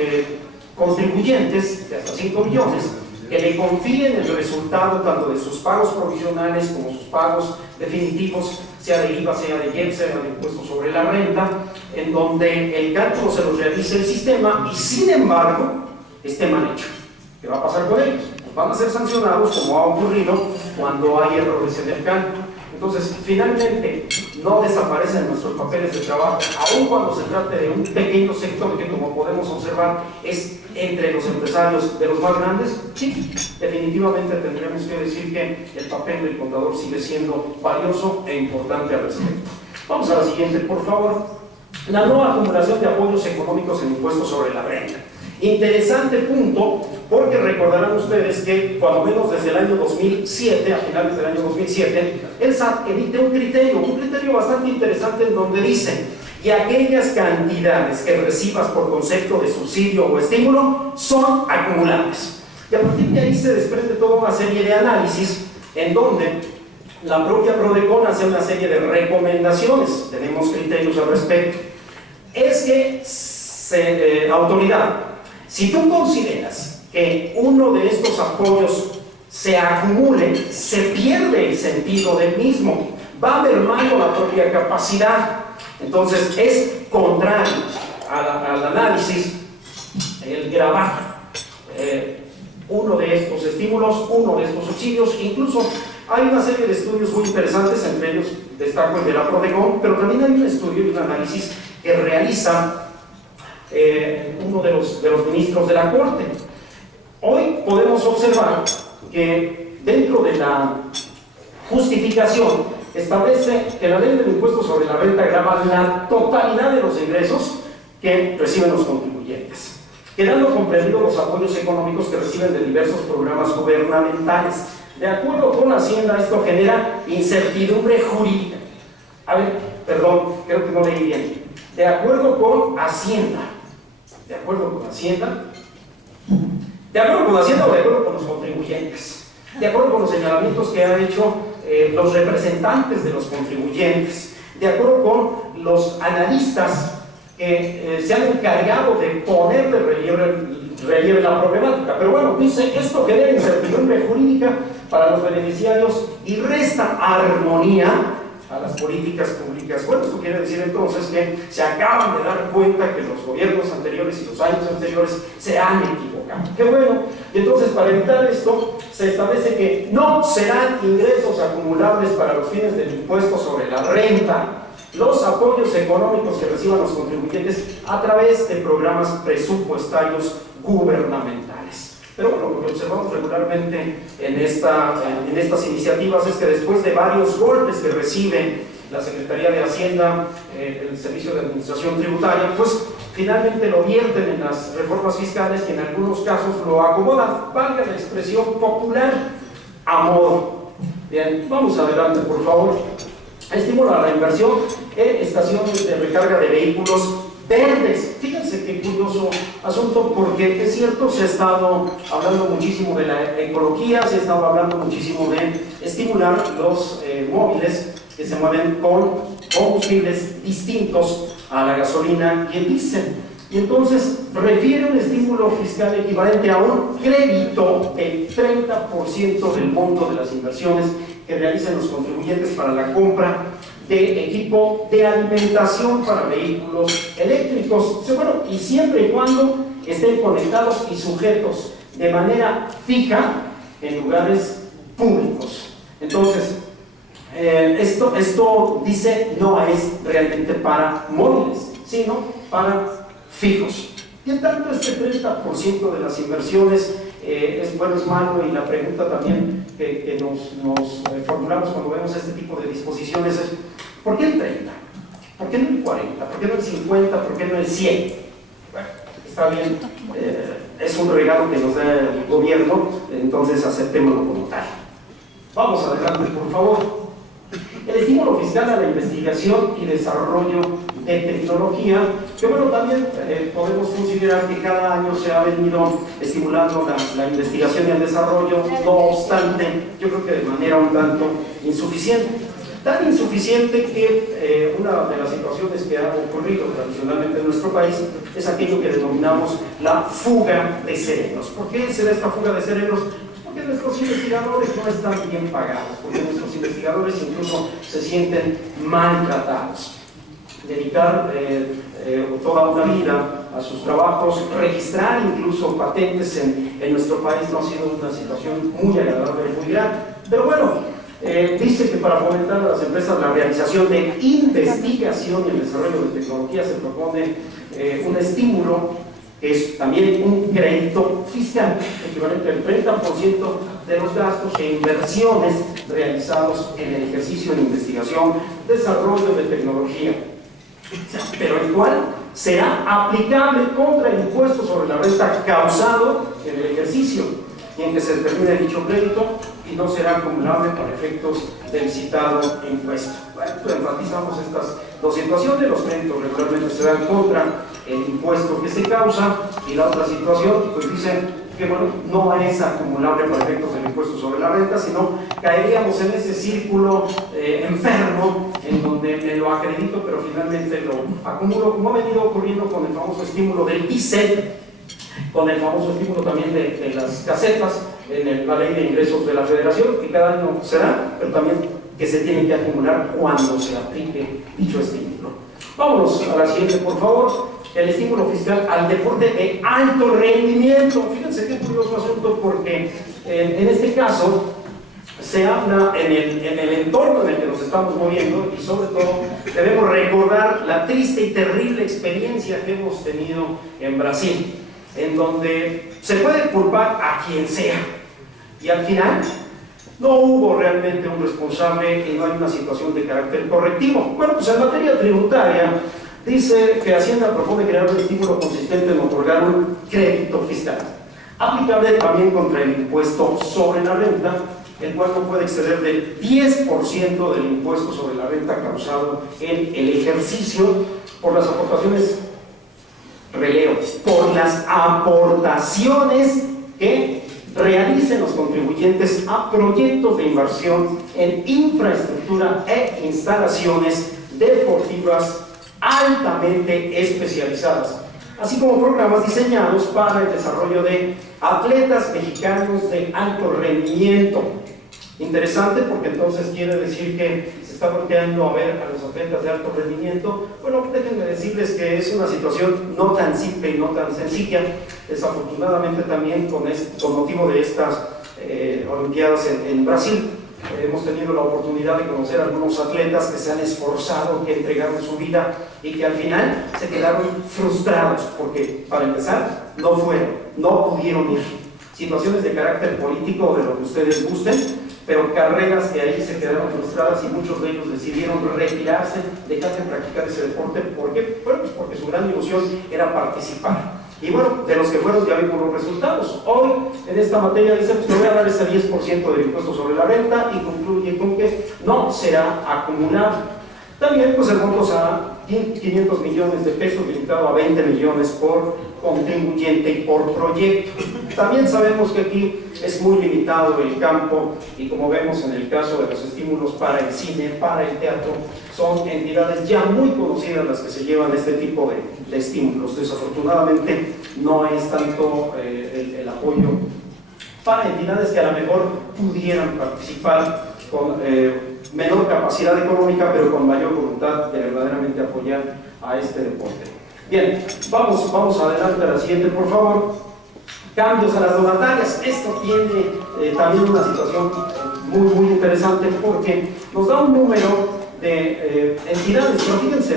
contribuyentes de hasta 5 millones que le confíen el resultado tanto de sus pagos provisionales como sus pagos definitivos, sea de IVA, sea de IEPS, sea de impuesto sobre la renta, en donde el cálculo se los realice el sistema y sin embargo esté mal hecho? ¿Qué va a pasar con ellos? Pues van a ser sancionados, como ha ocurrido cuando hay errores en el cálculo. Entonces, finalmente, no desaparecen nuestros papeles de trabajo, aun cuando se trate de un pequeño sector que, como podemos observar, es entre los empresarios de los más grandes. Sí, definitivamente tendríamos que decir que el papel del contador sigue siendo valioso e importante al respecto. Vamos a la siguiente, por favor. La no acumulación de apoyos económicos en impuestos sobre la renta. Interesante punto, porque recordarán ustedes que cuando menos desde el año 2007, a finales del año 2007, el SAT emite un criterio bastante interesante en donde dice: y aquellas cantidades que recibas por concepto de subsidio o estímulo son acumulables. Y a partir de ahí se desprende toda una serie de análisis en donde la propia PRODECON hace una serie de recomendaciones. Tenemos criterios al respecto. Es que, autoridad, si tú consideras que uno de estos apoyos se acumule, se pierde el sentido del mismo, va mermando la propia capacidad. Entonces es contrario al análisis el gravar uno de estos estímulos, uno de estos subsidios. Incluso hay una serie de estudios muy interesantes, entre ellos destaco el de la PRODECON, pero también hay un estudio y un análisis que realiza uno de los ministros de la Corte. Hoy podemos observar que dentro de la justificación establece que la ley del impuesto sobre la renta grava la totalidad de los ingresos que reciben los contribuyentes, quedando comprendidos los apoyos económicos que reciben de diversos programas gubernamentales. De acuerdo con Hacienda, esto genera incertidumbre jurídica. A ver, perdón, creo que no leí bien. De acuerdo con Hacienda, o de acuerdo con los contribuyentes, de acuerdo con los señalamientos que han hecho los representantes de los contribuyentes, de acuerdo con los analistas que se han encargado de poner de relieve la problemática. Pero bueno, dice, esto genera incertidumbre jurídica para los beneficiarios y resta armonía a las políticas públicas. Bueno, esto quiere decir entonces que se acaban de dar cuenta que los gobiernos anteriores y los años anteriores se han equivocado. ¡Qué bueno! Y entonces, para evitar esto, se establece que no serán ingresos acumulables para los fines del impuesto sobre la renta los apoyos económicos que reciban los contribuyentes a través de programas presupuestarios gubernamentales. Pero bueno, lo que observamos regularmente en estas iniciativas es que después de varios golpes que recibe la Secretaría de Hacienda, el Servicio de Administración Tributaria, pues finalmente lo vierten en las reformas fiscales y en algunos casos lo acomodan, valga la expresión popular, a modo. Bien, vamos adelante, por favor. Estimula la inversión en estaciones de recarga de vehículos verdes. Fíjense qué curioso asunto, porque es cierto, se ha estado hablando muchísimo de la ecología, se ha estado hablando muchísimo de estimular los móviles que se mueven con combustibles distintos a la gasolina y el diésel. Y entonces refiere un estímulo fiscal equivalente a un crédito del 30% del monto de las inversiones que realicen los contribuyentes para la compra de equipo de alimentación para vehículos eléctricos. Bueno, y siempre y cuando estén conectados y sujetos de manera fija en lugares públicos. Entonces, esto dice no es realmente para móviles, sino para fijos. ¿Qué tanto este 30% de las inversiones es bueno, es malo? Y la pregunta también que nos formulamos cuando vemos este tipo de disposiciones es: ¿por qué el 30%? ¿Por qué no el 40? ¿Por qué no el 50? ¿Por qué no el 100? Bueno, está bien, es un regalo que nos da el gobierno, entonces aceptémoslo como tal. Vamos adelante, por favor. El estímulo fiscal a la investigación y desarrollo de tecnología, que bueno, también podemos considerar que cada año se ha venido estimulando la investigación y el desarrollo, no obstante, yo creo que de manera un tanto insuficiente. Tan insuficiente que una de las situaciones que ha ocurrido tradicionalmente en nuestro país es aquello que denominamos la fuga de cerebros. ¿Por qué se da esta fuga de cerebros? Porque nuestros investigadores no están bien pagados, porque nuestros investigadores incluso se sienten maltratados. Dedicar toda una vida a sus trabajos, registrar incluso patentes en nuestro país no ha sido una situación muy agradable y muy grande. Pero bueno, dice que para fomentar a las empresas la realización de investigación y el desarrollo de tecnología se propone un estímulo que es también un crédito fiscal equivalente al 30% de los gastos e inversiones realizados en el ejercicio de investigación, desarrollo de tecnología, pero el cual será aplicable contra el impuesto sobre la renta causado en el ejercicio y en que se determine dicho crédito y no será acumulable para efectos del citado impuesto. Bueno, pues enfatizamos estas dos situaciones. Los créditos regularmente se dan contra el impuesto que se causa y la otra situación, pues dicen que bueno, no es acumulable para efectos del impuesto sobre la renta, sino caeríamos en ese círculo enfermo en donde me lo acredito pero finalmente lo acumulo, como ha venido ocurriendo con el famoso estímulo del ISEP, con el famoso estímulo también de las casetas en la ley de ingresos de la federación, que cada año será, pero también que se tiene que acumular cuando se aplique dicho estímulo. Vámonos a la siguiente, por favor. El estímulo fiscal al deporte de alto rendimiento. Fíjense qué curioso asunto, porque en este caso se habla en el entorno en el que nos estamos moviendo y sobre todo debemos recordar la triste y terrible experiencia que hemos tenido en Brasil, en donde se puede culpar a quien sea y al final no hubo realmente un responsable y no hay una situación de carácter correctivo. Bueno, pues en materia tributaria dice que Hacienda propone crear un estímulo consistente en otorgar un crédito fiscal aplicable también contra el impuesto sobre la renta, el cual no puede exceder del 10% del impuesto sobre la renta causado en el ejercicio por las aportaciones, releo, por las aportaciones que realicen los contribuyentes a proyectos de inversión en infraestructura e instalaciones deportivas altamente especializadas, así como programas diseñados para el desarrollo de atletas mexicanos de alto rendimiento. Interesante, porque entonces quiere decir que se está volteando a ver a los atletas de alto rendimiento. Bueno, déjenme decirles que es una situación no tan simple y no tan sencilla. Desafortunadamente también con motivo de estas Olimpiadas en Brasil, hemos tenido la oportunidad de conocer a algunos atletas que se han esforzado, que entregaron su vida y que al final se quedaron frustrados porque, para empezar, no fueron, no pudieron ir. Situaciones de carácter político o de lo que ustedes gusten, pero carreras que ahí se quedaron frustradas y muchos de ellos decidieron retirarse, dejar de practicar ese deporte. ¿Por qué? Bueno, pues porque su gran ilusión era participar. Y bueno, de los que fueron ya vimos los resultados. Hoy, en esta materia, dice, pues te voy a dar ese 10% del impuesto sobre la renta y concluye con que no será acumulable. También, pues el monto será 500 millones de pesos, limitado a 20 millones por contribuyente y por proyecto. También sabemos que aquí es muy limitado el campo y como vemos en el caso de los estímulos para el cine, para el teatro, son entidades ya muy conocidas las que se llevan este tipo de estímulos. Desafortunadamente no es tanto el apoyo para entidades que a lo mejor pudieran participar con menor capacidad económica, pero con mayor voluntad de verdaderamente apoyar a este deporte. Bien, vamos adelante a la siguiente, por favor. Cambios a las donatarias. Esto tiene también una situación muy interesante porque nos da un número de entidades, pero fíjense,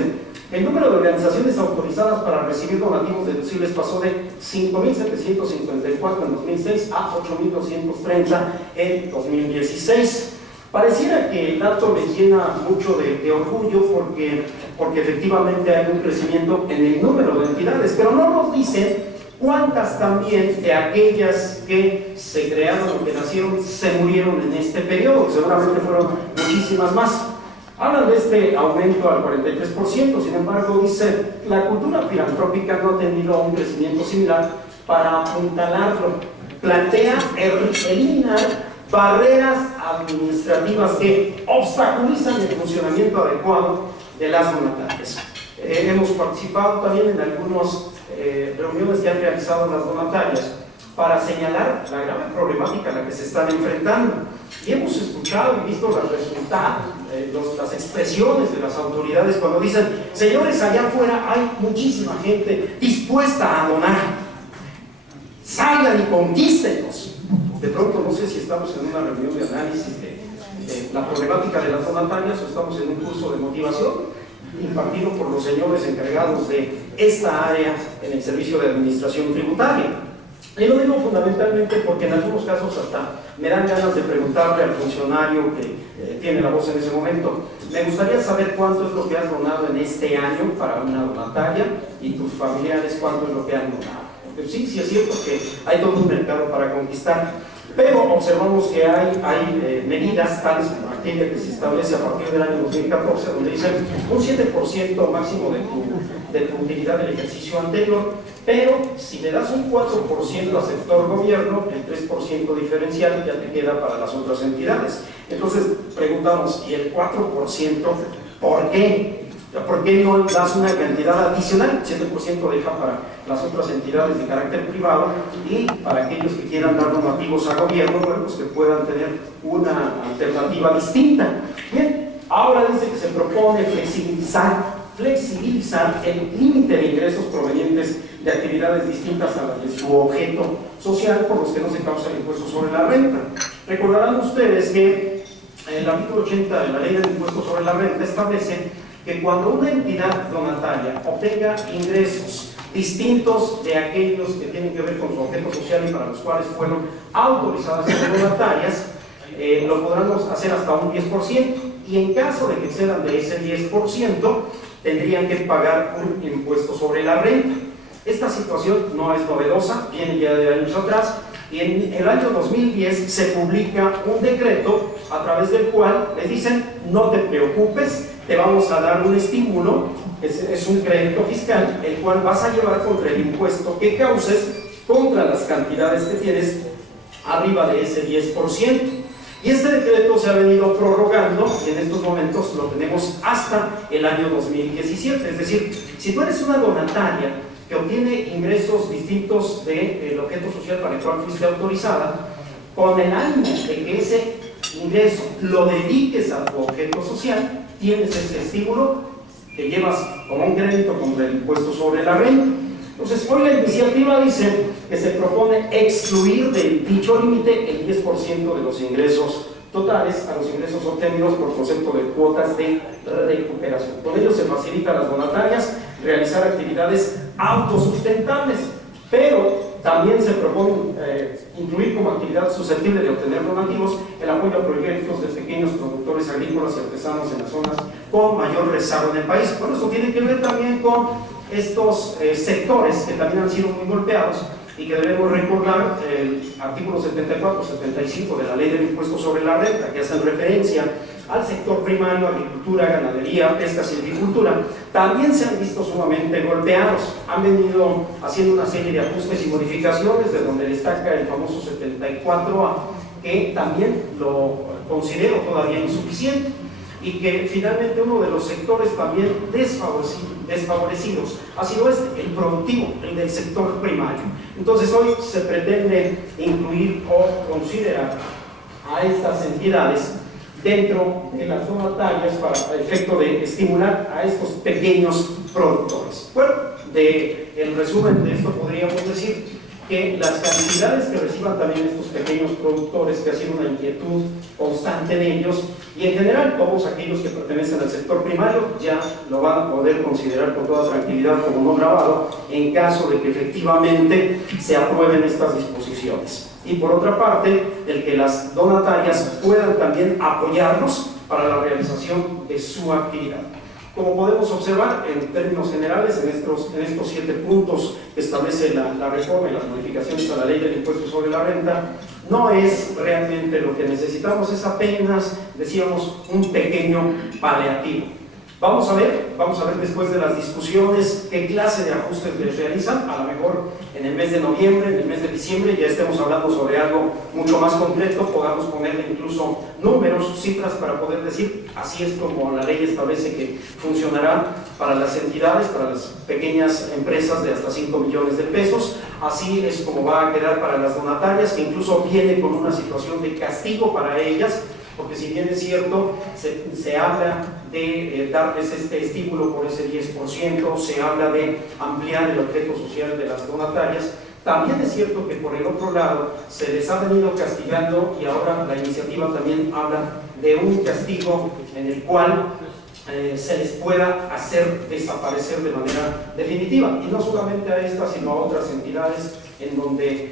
el número de organizaciones autorizadas para recibir donativos deducibles pasó de 5.754 en 2006 a 8.230 en 2016. Pareciera que el dato les llena mucho de orgullo porque efectivamente hay un crecimiento en el número de entidades, pero no nos dicen cuántas también de aquellas que se crearon o que nacieron se murieron en este periodo, que seguramente fueron muchísimas más. Hablan de este aumento al 43%, sin embargo dice, la cultura filantrópica no ha tenido un crecimiento similar. Para apuntalarlo, plantea eliminar barreras administrativas que obstaculizan el funcionamiento adecuado de las donatarias. Hemos participado también en algunas reuniones que han realizado las donatarias para señalar la grave problemática a la que se están enfrentando. Y hemos escuchado y visto los resultados, las expresiones de las autoridades cuando dicen, señores, allá afuera hay muchísima gente dispuesta a donar. Salgan y conquístenlos. De pronto no sé si estamos en una reunión de análisis de la problemática de las donatarias o estamos en un curso de motivación impartido por los señores encargados de esta área en el Servicio de Administración Tributaria. Y lo digo fundamentalmente porque en algunos casos hasta me dan ganas de preguntarle al funcionario que tiene la voz en ese momento, me gustaría saber cuánto es lo que has donado en este año para una donataria y tus familiares cuánto es lo que han donado. Porque sí es cierto que hay todo un mercado para conquistar. Pero observamos que hay medidas tales como aquella que se establece a partir del año 2014, donde dicen un 7% máximo de tu utilidad del ejercicio anterior, pero si le das un 4% al sector gobierno, el 3% diferencial ya te queda para las otras entidades. Entonces preguntamos, ¿y el 4% por qué? ¿Por qué no das una cantidad adicional? 7% deja para las otras entidades de carácter privado y para aquellos que quieran dar donativos a gobierno, bueno, pues que puedan tener una alternativa distinta. Bien, ahora dice que se propone flexibilizar el límite de ingresos provenientes de actividades distintas a las de su objeto social por los que no se causa el impuesto sobre la renta. Recordarán ustedes que el artículo 80 de la Ley del Impuesto sobre la Renta establece que cuando una entidad donataria obtenga ingresos distintos de aquellos que tienen que ver con su objeto social y para los cuales fueron autorizadas como donatarias, lo podrán hacer hasta un 10%, y en caso de que excedan de ese 10%, tendrían que pagar un impuesto sobre la renta. Esta situación no es novedosa, viene ya de años atrás, y en el año 2010 se publica un decreto a través del cual les dicen, no te preocupes, te vamos a dar un estímulo, es un crédito fiscal, el cual vas a llevar contra el impuesto que causes contra las cantidades que tienes arriba de ese 10%. Y este decreto se ha venido prorrogando y en estos momentos lo tenemos hasta el año 2017. Es decir, si tú eres una donataria que obtiene ingresos distintos del objeto social para el cual fuiste autorizada, con el ánimo de que ese ingreso lo dediques a tu objeto social, tienes ese estímulo que llevas como un crédito contra el impuesto sobre la renta. Entonces, hoy la iniciativa dice que se propone excluir del dicho límite el 10% de los ingresos totales a los ingresos obtenidos por concepto de cuotas de recuperación. Con ello se facilita a las donatarias realizar actividades autosustentables, pero también se propone incluir como actividad susceptible de obtener donativos el apoyo a proyectos de pequeños productores agrícolas y artesanos en las zonas con mayor rezago en el país. Bueno, eso tiene que ver también con estos sectores que también han sido muy golpeados y que debemos recordar el artículo 74, 75 de la Ley del Impuesto sobre la Renta, que hacen referencia al sector primario, agricultura, ganadería, pesca, silvicultura, también se han visto sumamente golpeados. Han venido haciendo una serie de ajustes y modificaciones, de donde destaca el famoso 74A, que también lo considero todavía insuficiente, y que finalmente uno de los sectores también desfavorecidos ha sido el productivo, el del sector primario. Entonces hoy se pretende incluir o considerar a estas entidades dentro de las donatarias para el efecto de estimular a estos pequeños productores. Bueno, en resumen de esto podríamos decir que las cantidades que reciban también estos pequeños productores, que ha sido una inquietud constante de ellos, y en general todos aquellos que pertenecen al sector primario ya lo van a poder considerar con toda tranquilidad como no grabado en caso de que efectivamente se aprueben estas disposiciones. y por otra parte, el que las donatarias puedan también apoyarlos para la realización de su actividad. Como podemos observar, en términos generales, en estos 7 puntos que establece la reforma y las modificaciones a la ley del impuesto sobre la renta, no es realmente lo que necesitamos, es apenas, decíamos, un pequeño paliativo. Vamos a ver después de las discusiones qué clase de ajustes les realizan. A lo mejor en el mes de noviembre, en el mes de diciembre, ya estemos hablando sobre algo mucho más concreto, podamos ponerle incluso números, cifras para poder decir, así es como la ley establece que funcionará para las entidades, para las pequeñas empresas de hasta 5 millones de pesos, así es como va a quedar para las donatarias, que incluso viene con una situación de castigo para ellas, porque si bien es cierto, se habla de darles este estímulo por ese 10%, se habla de ampliar el objeto social de las donatarias, también es cierto que por el otro lado se les ha venido castigando y ahora la iniciativa también habla de un castigo en el cual se les pueda hacer desaparecer de manera definitiva, y no solamente a estas sino a otras entidades en donde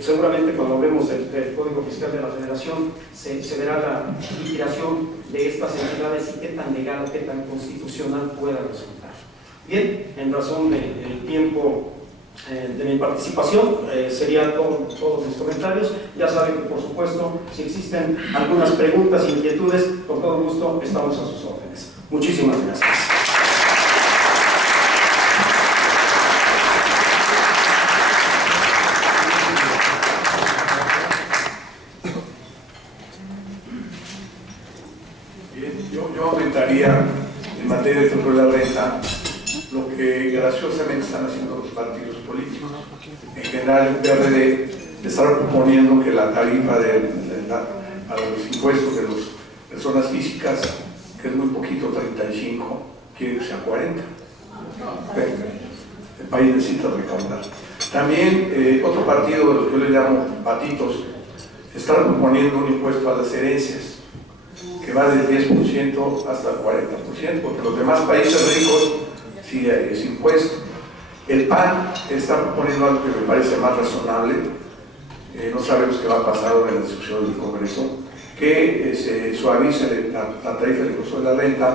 seguramente cuando hablemos del Código Fiscal de la Federación se verá la liquidación de estas entidades y qué tan legal o qué tan constitucional pueda resultar. Bien, en razón del tiempo de mi participación, serían todos mis comentarios. Ya saben que, por supuesto, si existen algunas preguntas, inquietudes, con todo gusto estamos a sus órdenes. Muchísimas gracias. Bien, yo aumentaría en materia de control de la renta lo que graciosamente están haciendo los partidos políticos. En general, el PRD está proponiendo que la tarifa para los impuestos de las personas físicas, que es muy poquito, 35, quiere que sea 40. El país necesita recaudar. También otro partido, de los que yo le llamo patitos, está proponiendo un impuesto a las herencias, que va del 10% hasta el 40%, porque los demás países ricos sí hay ese impuesto. El PAN está proponiendo algo que me parece más razonable, no sabemos qué va a pasar en la discusión del Congreso, que se suavice la tarifa del impuesto de la renta,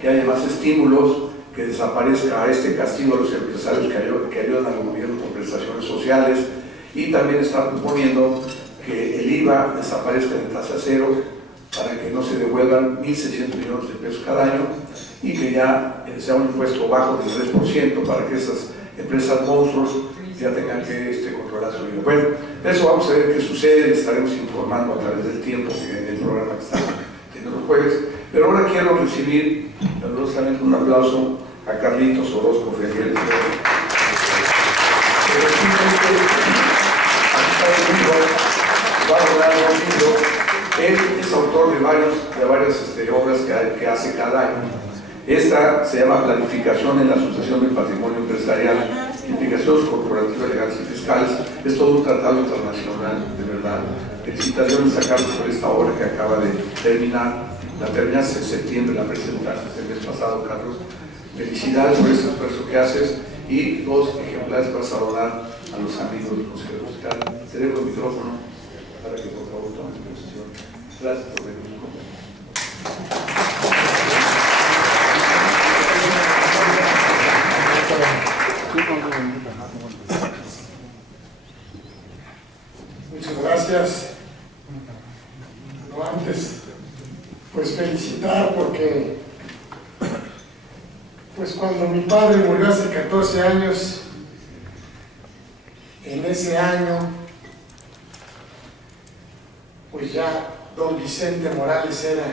que haya más estímulos, que desaparezca este castigo a los empresarios que ayudan al gobierno con prestaciones sociales, y también está proponiendo que el IVA desaparezca de tasa cero para que no se devuelvan 1.600 millones de pesos cada año, y que ya sea un impuesto bajo del 3% para que esas empresas monstruos ya tengan que controlar su vida. Bueno, eso vamos a ver qué sucede, estaremos informando a través del tiempo en el programa que estamos teniendo los jueves. Pero ahora quiero recibir calurosamente un aplauso a Carlitos Orozco Ferriel. Va a hablar de un libro. Él es autor de varias obras que hace cada año. Esta se llama Planificación en la Asociación del Patrimonio Empresarial, Implicaciones Corporativas, Legales y Fiscales. Es todo un tratado internacional, de verdad. Felicitaciones a Carlos por esta obra que acaba de terminar. La terminaste en septiembre, la presentaste el mes pasado, Carlos. Felicidades por ese esfuerzo que haces, y 2 ejemplares vas a donar a los amigos del Consejo Fiscal. Te dejo el micrófono para que por favor tomen posición. Gracias por venir. Muchas gracias. Pero antes, pues felicitar, porque pues cuando mi padre murió hace 14 años, en ese año, pues ya don Vicente Morales era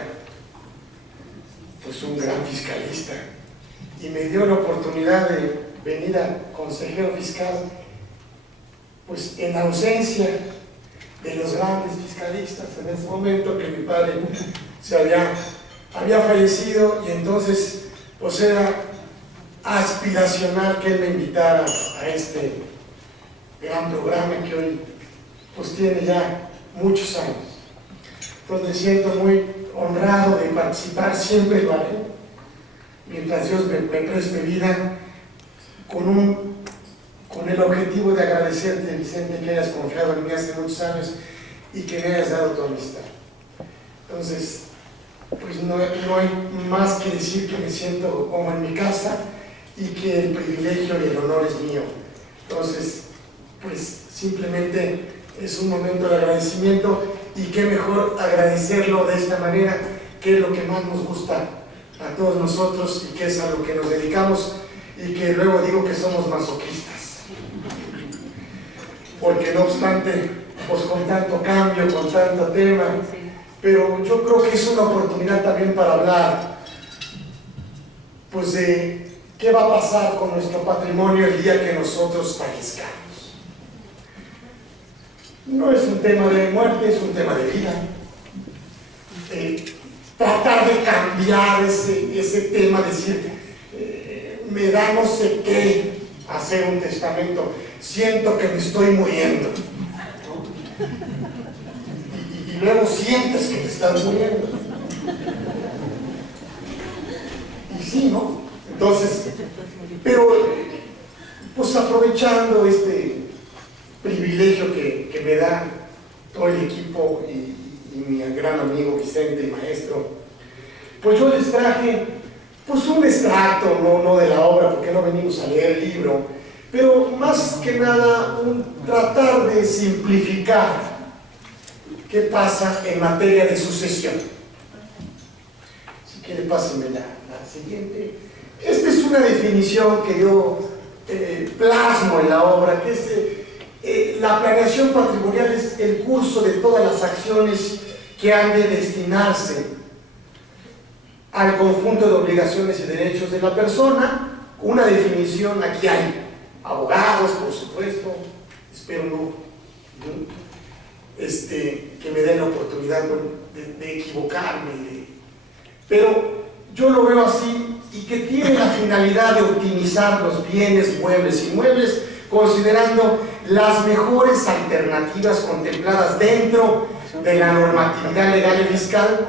pues un gran fiscalista, y me dio la oportunidad de venir a consejero fiscal, pues en ausencia de los grandes fiscalistas en ese momento, que mi padre había fallecido, y entonces pues era aspiracional que él me invitara a este gran programa que hoy pues tiene ya muchos años. Entonces me siento muy honrado de participar, siempre lo haré, mientras Dios me preste vida, con con el objetivo de agradecerte, Vicente, que hayas confiado en mí hace muchos años y que me hayas dado tu amistad. Entonces, pues no hay más que decir que me siento como en mi casa y que el privilegio y el honor es mío. Entonces, pues simplemente es un momento de agradecimiento y qué mejor agradecerlo de esta manera, que es lo que más nos gusta a todos nosotros y que es a lo que nos dedicamos y que luego digo que somos masoquistas. Porque no obstante, pues con tanto cambio, con tanto tema, pero yo creo que es una oportunidad también para hablar pues de qué va a pasar con nuestro patrimonio el día que nosotros fallezcamos. No es un tema de muerte, es un tema de vida. Tratar de cambiar ese tema, decir, me da no sé qué hacer un testamento, siento que me estoy muriendo, ¿no? Y luego sientes que te estás muriendo. Y sí, ¿no? Entonces, pero pues aprovechando este privilegio que me da todo el equipo y mi gran amigo Vicente y maestro, pues yo les traje pues un extracto, no de la obra, porque no venimos a leer el libro, pero más que nada tratar de simplificar qué pasa en materia de sucesión. Si quiere, pásenme la siguiente. Esta es una definición que yo plasmo en la obra, que es la planeación patrimonial es el curso de todas las acciones que han de destinarse al conjunto de obligaciones y derechos de la persona. Una definición, aquí hay abogados, por supuesto, espero que me den la oportunidad de equivocarme, pero yo lo veo así, y que tiene la finalidad de optimizar los bienes muebles e inmuebles, considerando las mejores alternativas contempladas dentro de la normatividad legal y fiscal,